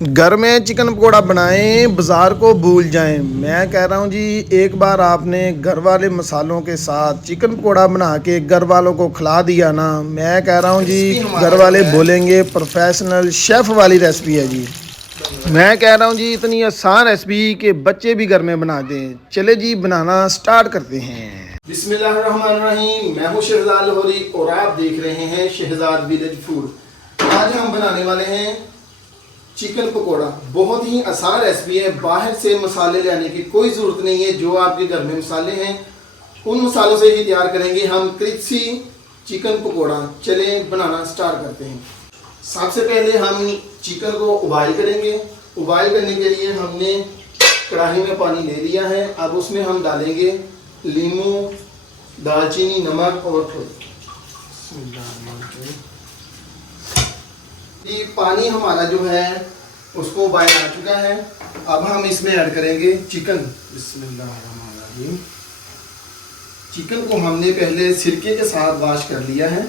घर में चिकन पकौड़ा बनाएं, बाज़ार को भूल जाएं। मैं कह रहा हूं जी, एक बार आपने घर वाले मसालों के साथ चिकन पकौड़ा बना के घर वालों को खिला दिया ना, मैं कह रहा हूं जी, घर वाले बोलेंगे प्रोफेशनल शेफ़ वाली रेसिपी है जी। मैं कह रहा हूं जी, इतनी आसान रेसिपी कि बच्चे भी घर में बना दें। चले जी, बनाना स्टार्ट करते हैं। बिस्मिल्लाहिर्रहमानिर्रहीम। मैं हूं शहजाद लाहौरी और आप देख रहे हैं शहजाद विलेज फूड। आज हम बनाने वाले हैं चिकन पकोड़ा। बहुत ही आसान रेसिपी है, बाहर से मसाले लाने की कोई ज़रूरत नहीं है। जो आपके घर में मसाले हैं उन मसालों से ही तैयार करेंगे हम क्रिस्पी चिकन पकोड़ा। चले बनाना स्टार्ट करते हैं। सबसे पहले हम चिकन को उबाइल करेंगे। उबाइल करने के लिए हमने कढ़ाई में पानी ले लिया है। अब उसमें हम डालेंगे लीमू, दालचीनी, नमक और ये पानी हमारा जो है उसको उबाल आ चुका है। अब हम इसमें ऐड करेंगे चिकन। बिस्मिल्लाहिर्रहमानिर्रहीम। चिकन को हमने पहले सिरके के साथ वॉश कर लिया है।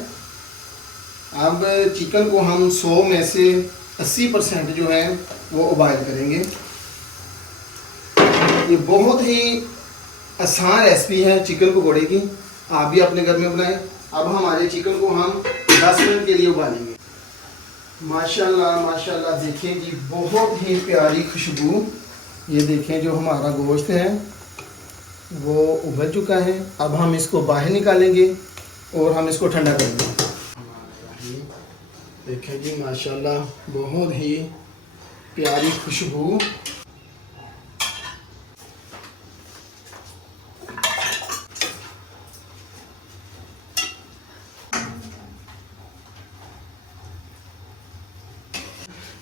अब चिकन को हम 100 में से 80% जो है वो उबाइल करेंगे। ये बहुत ही आसान रेसिपी है चिकन पकौड़े की, आप भी अपने घर में बनाएं। अब हमारे चिकन को हम 10 मिनट के लिए उबालेंगे। माशाल्लाह माशाल्लाह, देखें जी, बहुत ही प्यारी खुशबू। ये देखें, जो हमारा गोश्त है वो उबल चुका है। अब हम इसको बाहर निकालेंगे और हम इसको ठंडा करेंगे। देखें जी, माशाल्लाह, बहुत ही प्यारी खुशबू।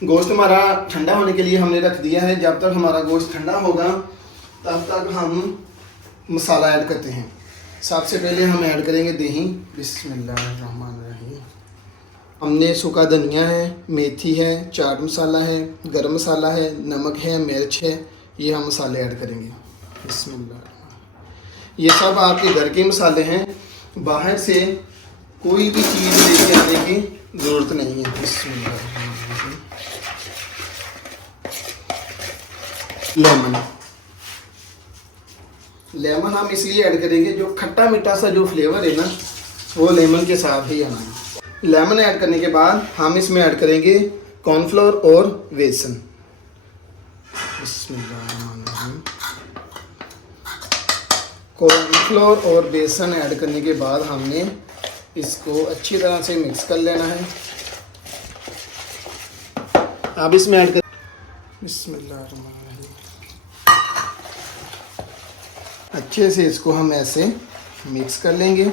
गोश्त हमारा ठंडा होने के लिए हमने रख दिया है। जब तक हमारा गोश्त ठंडा होगा तब तक हम मसाला ऐड करते हैं। सबसे पहले हम ऐड करेंगे दही। बिस्मिल्लाहिर्रहमानिर्रहीम। हमने सूखा धनिया है, मेथी है, चाट मसाला है, गरम मसाला है, नमक है, मिर्च है, ये हम मसाले ऐड करेंगे। बिस्मिल्लाह। ये सब आपके घर के मसाले हैं, बाहर से कोई भी चीज़ लेके आने की ज़रूरत नहीं है। बिस्मिल्लाह। लेमन हम इसलिए ऐड करेंगे, जो खट्टा मीठा सा जो फ्लेवर है ना, वो लेमन के साथ ही आना है। लेमन ऐड करने के बाद हम इसमें ऐड करेंगे कॉर्नफ्लोर और बेसन। कॉर्नफ्लोर और बेसन ऐड करने के बाद हमने इसको अच्छी तरह से मिक्स कर लेना है। अब इसमें ऐड कर बिस्मिल्लाह। अच्छे से इसको हम ऐसे मिक्स कर लेंगे।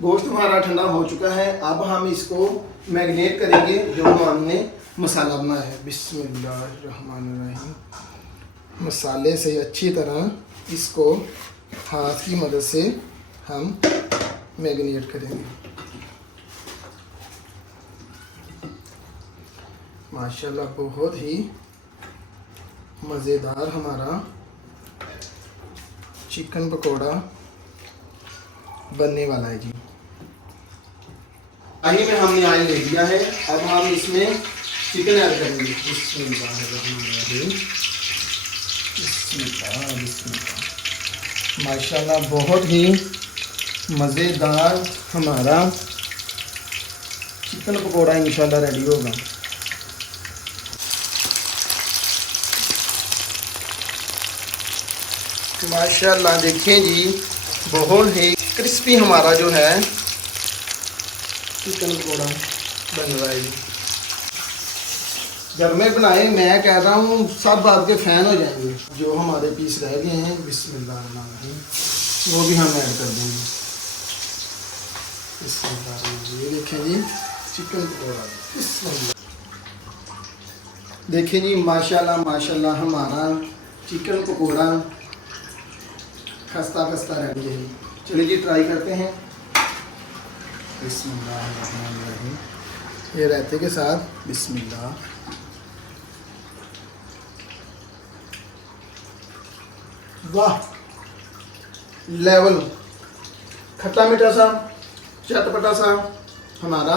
गोश्त हमारा ठंडा हो चुका है। अब हम इसको मैरिनेट करेंगे जो हमने मसाला बनाया है। बिस्मिल्लाहिर्रहमानिर्रहीम। मसाले से अच्छी तरह इसको हाथ की मदद से हम मैरिनेट करेंगे। माशाल्लाह, बहुत ही मज़ेदार हमारा चिकन पकोड़ा बनने वाला है जी। कढ़ाई में हमने ऑयल ले लिया है। अब हम इसमें चिकन ऐड करेंगे। बिस्मिल्लाह। माशाल्लाह, बहुत ही मज़ेदार हमारा चिकन पकोड़ा इंशाल्लाह रेडी होगा। माशाल्लाह, देखें जी, बहुत ही क्रिस्पी हमारा जो है चिकन पकौड़ा बन रहा है। घर में बनाए, मैं कह रहा हूँ सब आपके फ़ैन हो जाएंगे। जो हमारे पीस रह गए हैं, बिस्मिल्लाहिर्रहमानिर्रहीम, वो भी हम ऐड कर देंगे। बिस्मिल्लाह। ये देखें जी, चिकन पकौड़ा। बिस्मिल्लाह। देखें जी, माशाल्लाह माशाल्लाह, हमारा चिकन पकौड़ा खस्ता खस्ता रेडी है। चलिए जी, ट्राई करते हैं। बिस्मिल्लाहिर्रहमानिर्रहीम। ये रायते के साथ बिस्मिल्लाह। वाह, लेवल, खट्टा मीठा सा, चटपटा सा हमारा